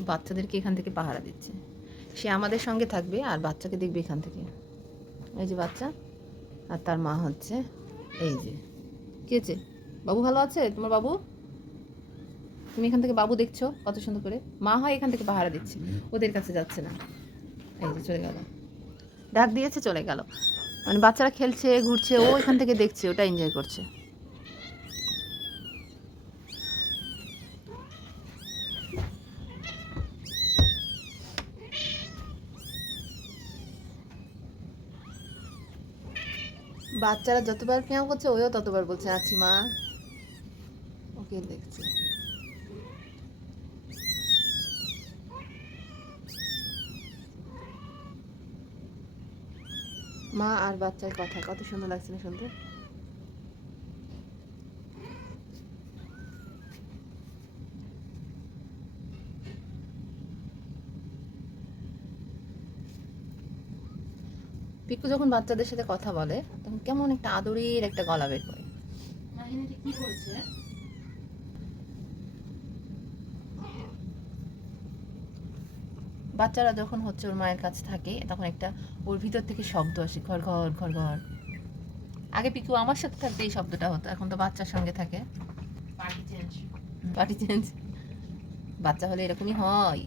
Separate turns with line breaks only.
বাচ্চাদেরকে এখান থেকে পাহারা দিচ্ছে। সে আমাদের সঙ্গে থাকবে আর বাচ্চাকে দেখবে এখান থেকে। এই যে বাচ্চা, আর তার মা হচ্ছে এই যে। কে আছে বাবু ভালো আছে? তোমার বাবু? তুমি এখান থেকে বাবু দেখছ? কত সুন্দর করে। মা হয় এখান থেকে পাহারা দিচ্ছে। ওদের কাছে যাচ্ছে না। এই যে চলে গেল। ডাক দিয়েছে, চলে গেল। মানে বাচ্চারা খেলছে, ঘুরছে, ও এখান থেকে দেখছে, ওটা এনজয় করছে। বাচ্চারা যতবার কেউ করছে, ওইও ততবার বলছে, আছি মা। ওকে দেখছে। মা আর বাচ্চার কথা, কত সুন্দর লাগছে না শুনতে? পিকু যখন বাচ্চাদের সাথে কথা বলে তখন কেমন একটা আদরের একটা গলা বের করে।
কি করেছে
বাচ্চারা যখন হচ্ছে ওর মায়ের কাছে থাকে তখন একটা ওর ভিতর থেকে শব্দ আসে ঘর ঘর ঘর ঘর। আগে পিকু আমার সাথে থাকতে এই শব্দটা হতো এখন তো বাচ্চার সঙ্গে থাকে।
পার্টি চেঞ্জ
পার্টি চেঞ্জ বাচ্চা হলে এরকমই হয়।